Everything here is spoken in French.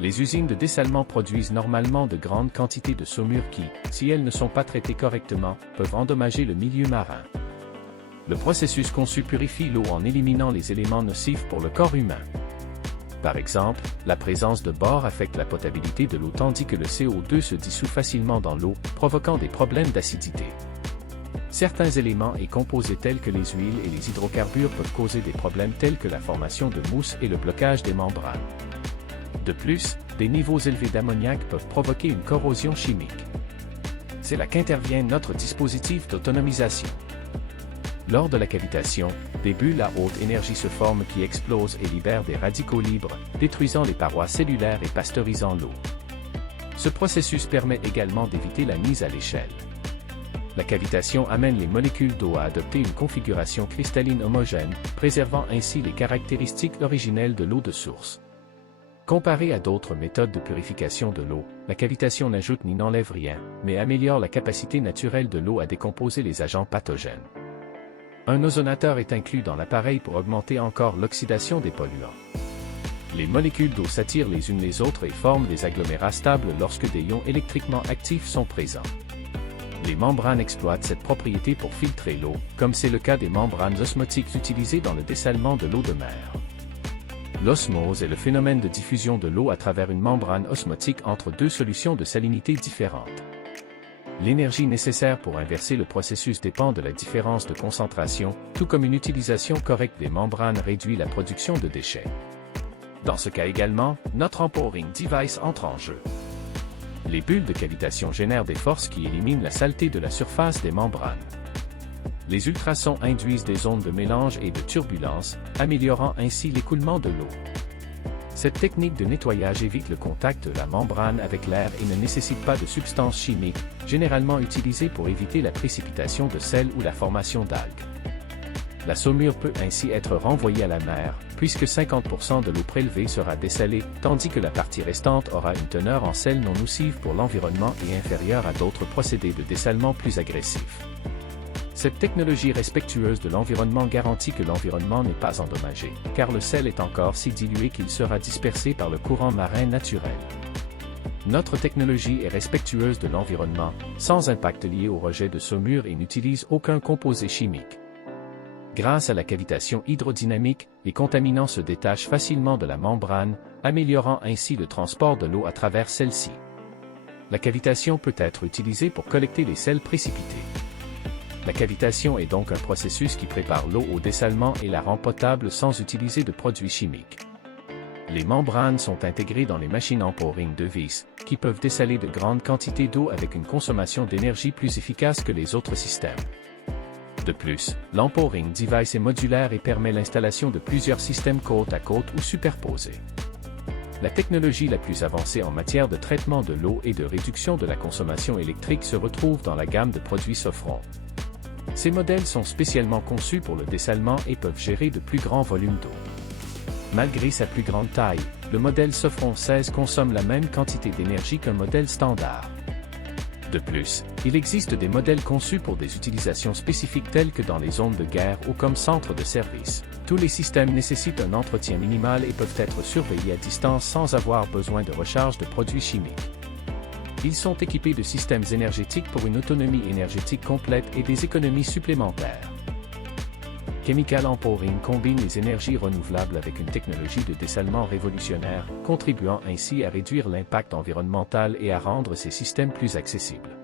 Les usines de dessalement produisent normalement de grandes quantités de saumure qui, si elles ne sont pas traitées correctement, peuvent endommager le milieu marin. Le processus conçu purifie l'eau en éliminant les éléments nocifs pour le corps humain. Par exemple, la présence de bore affecte la potabilité de l'eau tandis que le CO2 se dissout facilement dans l'eau, provoquant des problèmes d'acidité. Certains éléments et composés tels que les huiles et les hydrocarbures peuvent causer des problèmes tels que la formation de mousse et le blocage des membranes. De plus, des niveaux élevés d'ammoniac peuvent provoquer une corrosion chimique. C'est là qu'intervient notre dispositif d'autonomisation. Lors de la cavitation, des bulles à haute énergie se forment qui explosent et libèrent des radicaux libres, détruisant les parois cellulaires et pasteurisant l'eau. Ce processus permet également d'éviter la mise à l'échelle. La cavitation amène les molécules d'eau à adopter une configuration cristalline homogène, préservant ainsi les caractéristiques originelles de l'eau de source. Comparé à d'autres méthodes de purification de l'eau, la cavitation n'ajoute ni n'enlève rien, mais améliore la capacité naturelle de l'eau à décomposer les agents pathogènes. Un ozonateur est inclus dans l'appareil pour augmenter encore l'oxydation des polluants. Les molécules d'eau s'attirent les unes les autres et forment des agglomérats stables lorsque des ions électriquement actifs sont présents. Les membranes exploitent cette propriété pour filtrer l'eau, comme c'est le cas des membranes osmotiques utilisées dans le dessalement de l'eau de mer. L'osmose est le phénomène de diffusion de l'eau à travers une membrane osmotique entre deux solutions de salinité différentes. L'énergie nécessaire pour inverser le processus dépend de la différence de concentration, tout comme une utilisation correcte des membranes réduit la production de déchets. Dans ce cas également, notre empowering device entre en jeu. Les bulles de cavitation génèrent des forces qui éliminent la saleté de la surface des membranes. Les ultrasons induisent des ondes de mélange et de turbulence, améliorant ainsi l'écoulement de l'eau. Cette technique de nettoyage évite le contact de la membrane avec l'air et ne nécessite pas de substances chimiques, généralement utilisées pour éviter la précipitation de sel ou la formation d'algues. La saumure peut ainsi être renvoyée à la mer, puisque 50% de l'eau prélevée sera dessalée, tandis que la partie restante aura une teneur en sel non nocive pour l'environnement et inférieure à d'autres procédés de dessalement plus agressifs. Cette technologie respectueuse de l'environnement garantit que l'environnement n'est pas endommagé, car le sel est encore si dilué qu'il sera dispersé par le courant marin naturel. Notre technologie est respectueuse de l'environnement, sans impact lié au rejet de saumure et n'utilise aucun composé chimique. Grâce à la cavitation hydrodynamique, les contaminants se détachent facilement de la membrane, améliorant ainsi le transport de l'eau à travers celle-ci. La cavitation peut être utilisée pour collecter les sels précipités. La cavitation est donc un processus qui prépare l'eau au dessalement et la rend potable sans utiliser de produits chimiques. Les membranes sont intégrées dans les machines empowering device, qui peuvent dessaler de grandes quantités d'eau avec une consommation d'énergie plus efficace que les autres systèmes. De plus, l'empowering device est modulaire et permet l'installation de plusieurs systèmes côte à côte ou superposés. La technologie la plus avancée en matière de traitement de l'eau et de réduction de la consommation électrique se retrouve dans la gamme de produits Sofron. Ces modèles sont spécialement conçus pour le dessalement et peuvent gérer de plus grands volumes d'eau. Malgré sa plus grande taille, le modèle Sofron 16 consomme la même quantité d'énergie qu'un modèle standard. De plus, il existe des modèles conçus pour des utilisations spécifiques telles que dans les zones de guerre ou comme centre de service. Tous les systèmes nécessitent un entretien minimal et peuvent être surveillés à distance sans avoir besoin de recharge de produits chimiques. Ils sont équipés de systèmes énergétiques pour une autonomie énergétique complète et des économies supplémentaires. Chemical Empowering combine les énergies renouvelables avec une technologie de dessalement révolutionnaire, contribuant ainsi à réduire l'impact environnemental et à rendre ces systèmes plus accessibles.